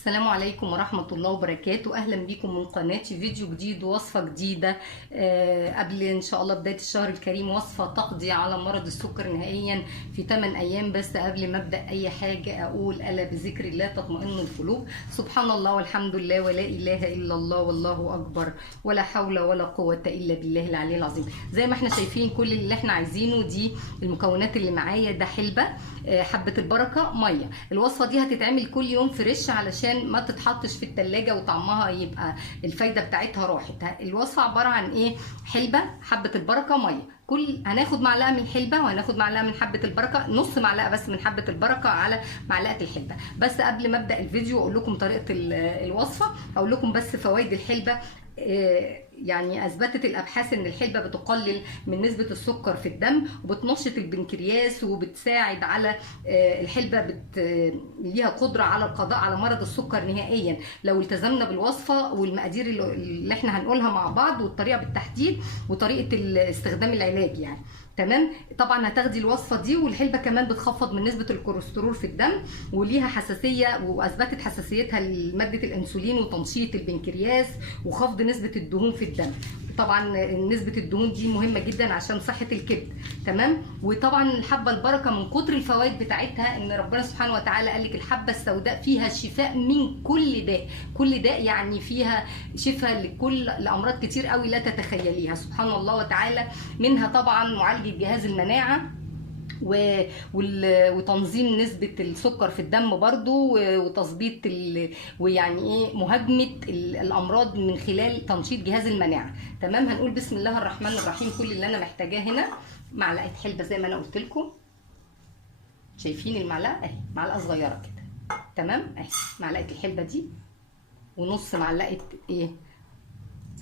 السلام عليكم ورحمة الله وبركاته. أهلا بكم من قناتي، فيديو جديد ووصفة جديدة. قبل إن شاء الله بداية الشهر الكريم، وصفة تقضي على مرض السكر نهائيا في 8 أيام. بس قبل ما أبدأ أي حاجة أقول: ألا بذكر الله تطمئن القلوب. سبحان الله والحمد لله ولا إله إلا الله والله أكبر، ولا حول ولا قوة إلا بالله العلي العظيم. زي ما احنا شايفين كل اللي احنا عايزينه، دي المكونات اللي معايا. ده حلبة، حبة البركة، مية. الوصفة دي هتتعمل كل يوم فريش علشان ما تتحطش في التلاجة وطعمها يبقى الفايدة بتاعتها راحت. الوصفة عبارة عن ايه؟ حلبة، حبة البركة، مية. هنااخد معلقة من الحلبة وهناخد معلقة من حبة البركة، نص معلقة بس من حبة البركة على معلقة الحلبة. بس قبل ما ابدأ الفيديو اقول لكم طريقة الوصفة، اقول لكم بس فوائد الحلبة. يعني اثبتت الابحاث ان الحلبة بتقلل من نسبة السكر في الدم، وبتنشط البنكرياس، وبتساعد على الحلبة ليها قدرة على القضاء على مرض السكر نهائيا لو التزمنا بالوصفة والمقادير اللي احنا هنقولها مع بعض، والطريقة بالتحديد، وطريقة استخدام العلاج يعني. تمام. طبعا هتاخدي الوصفه دي. والحلبه كمان بتخفض من نسبه الكوليسترول في الدم، وليها حساسيه، واثبتت حساسيتها لماده الانسولين وتنشيط البنكرياس وخفض نسبه الدهون في الدم. طبعا نسبه الدهون دي مهمه جدا عشان صحه الكبد. تمام. وطبعا الحبه البركه من كتر الفوائد بتاعتها ان ربنا سبحانه وتعالى قال لك الحبه السوداء فيها شفاء من كل داء. كل داء يعني فيها شفاء لامراض كتير قوي لا تتخيليها، سبحان الله وتعالى. منها طبعا معالجه جهاز المناعه وتنظيم نسبة السكر في الدم برضو، وتظبيط ويعني ايه مهاجمة الأمراض من خلال تنشيط جهاز المناعة. تمام. هنقول بسم الله الرحمن الرحيم. كل اللي أنا محتاجاه هنا معلقة حلبة زي ما أنا قلت لكم. شايفين المعلقة اهي، معلقة صغيرة كده. تمام اهي معلقة الحلبة دي، ونص معلقة ايه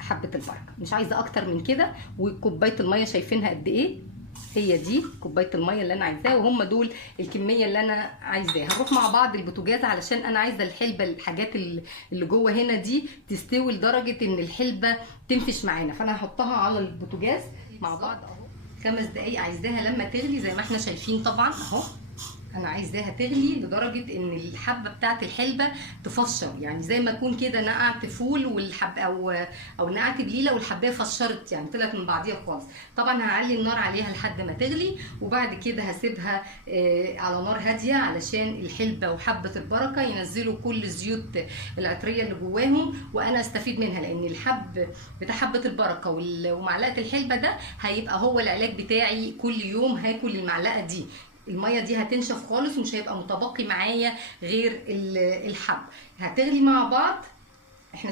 حبة البركة، مش عايزة أكتر من كده. وكوباية المية شايفينها قد ايه؟ هي دي كوبايه الميه اللي انا عايزاها، وهم دول الكميه اللي انا عايزاها. هنروح مع بعض البوتاجاز علشان انا عايزه الحلبه، الحاجات اللي جوه هنا دي تستوي لدرجه ان الحلبه تنفش معانا. فانا هحطها على البوتاجاز مع بعض اهو 5 دقايق. عايزاها لما تغلي زي ما احنا شايفين طبعا اهو. انا عايزاها تغلي لدرجه ان الحبه بتاعت الحلبه تفشر، يعني زي ما اكون كده نقعت فول والحب او نقعت بليله والحبايه فشرت، يعني طلعت من بعضيها خالص. طبعا هعلي النار عليها لحد ما تغلي، وبعد كده هسيبها على نار هاديه علشان الحلبه وحبه البركه ينزلوا كل الزيوت العطريه اللي جواهم، وانا استفيد منها. لان الحب بتاع حبه البركه ومعلقه الحلبه ده هيبقى هو العلاج بتاعي. كل يوم هاكل المعلقه دي. الميه دي هتنشف خالص ومش هيبقى متبقي معايا غير الحب. هتغلي مع بعض.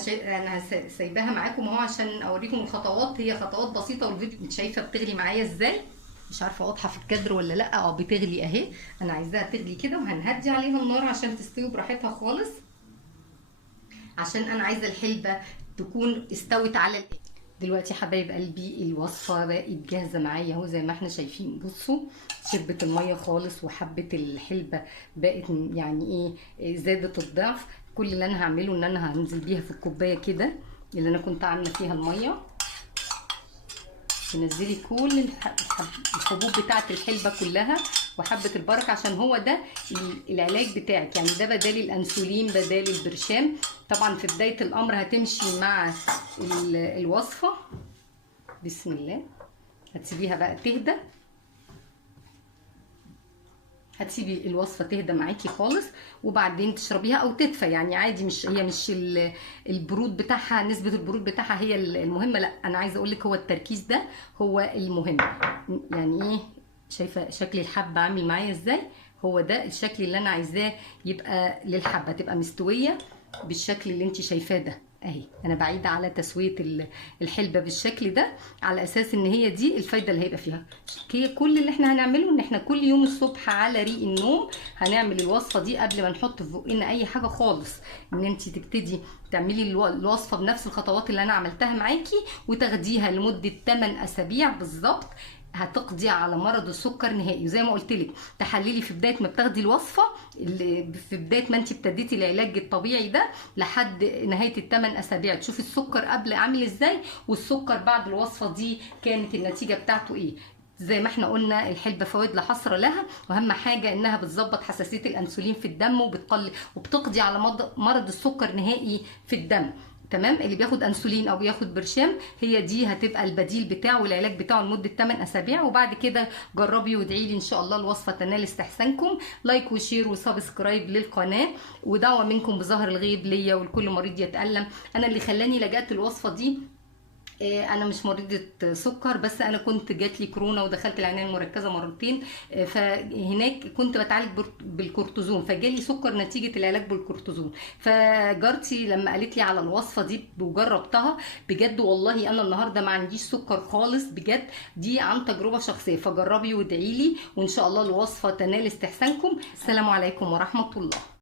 انا سايباها معاكم اهو عشان اوريكم الخطوات. هي خطوات بسيطه، والفيديو انت شايفه بتغلي معايا ازاي. مش عارفه واضحه في الكادر ولا لا. بتغلي اهي. انا عايزاها تغلي كده، وهنهدي عليها النار عشان تستوي براحتها خالص، عشان انا عايزه الحلبه تكون استوت على الاخر. دلوقتي حبايب قلبي الوصفه بقت جاهزه معايا اهو زي ما احنا شايفين. بصوا شربت الميه خالص، وحبه الحلبه بقت يعني ايه زادت الضعف. كل اللي انا هعمله ان انا هنزل بيها في الكوبايه كده اللي انا كنت عامله فيها الميه. تنزلي كل الحبوب بتاعه الحلبه كلها وحبه البركه، عشان هو ده العلاج بتاعك. يعني ده بدال الانسولين، بدال البرشام. طبعا في بدايه الامر هتمشي مع الوصفه. بسم الله. هتسيبيها بقى تهدى، هتسيبي الوصفه تهدى معاكي خالص، وبعدين تشربيها او تدفى يعني عادي. مش البرود بتاعها، نسبه البرود بتاعها هي المهمه. لا، انا عايزه اقول لك هو التركيز ده هو المهم. يعني ايه، شايفه شكل الحبه عامل معايا ازاي؟ هو ده الشكل اللي انا عايزاه يبقى للحبه، تبقى مستويه بالشكل اللي انت شايفاه ده اهي. انا بعيده على تسويه الحلبه بالشكل ده على اساس ان هي دي الفايده اللي هيبقى فيها. كل اللي احنا هنعمله ان احنا كل يوم الصبح على ريق النوم هنعمل الوصفه دي قبل ما نحط في بقنا اي حاجه خالص. ان انت تبتدي تعملي الوصفه بنفس الخطوات اللي انا عملتها معاكي، وتاخديها لمده 8 اسابيع بالظبط. هتقضي على مرض السكر نهائي. وزي ما قلت لك تحللي في بدايه ما بتاخدي الوصفه، في بدايه ما انت ابتديتي العلاج الطبيعي ده لحد نهايه ال8 اسابيع، تشوفي السكر قبل عامل ازاي، والسكر بعد الوصفه دي كانت النتيجه بتاعته ايه. زي ما احنا قلنا الحلبة فوائد لا حصر لها، واهم حاجة انها بتظبط حساسية الانسولين في الدم وبتقضي على مرض السكر نهائي في الدم. تمام. اللي بياخد انسولين او بياخد برشام هي دي هتبقى البديل بتاعه والعلاج بتاعه لمده 8 اسابيع، وبعد كده جربي وادعي لي ان شاء الله الوصفه تنال استحسانكم. لايك وشير وسبسكرايب للقناه، ودعوه منكم بظهر الغيب ليا ولكل مريض يتالم. انا اللي خلاني لجأت الوصفه دي، انا مش مريضه سكر، بس انا كنت جات لي كورونا ودخلت العنايه المركزه مرتين، فهناك كنت بتعالج بالكورتيزون، فجالي سكر نتيجه العلاج بالكورتيزون. فجارتي لما قالت لي على الوصفه دي وجربتها بجد، والله انا النهارده ما عنديش سكر خالص بجد، دي عن تجربه شخصيه. فجربي وادعي لي، وان شاء الله الوصفه تنال استحسانكم. السلام عليكم ورحمه الله.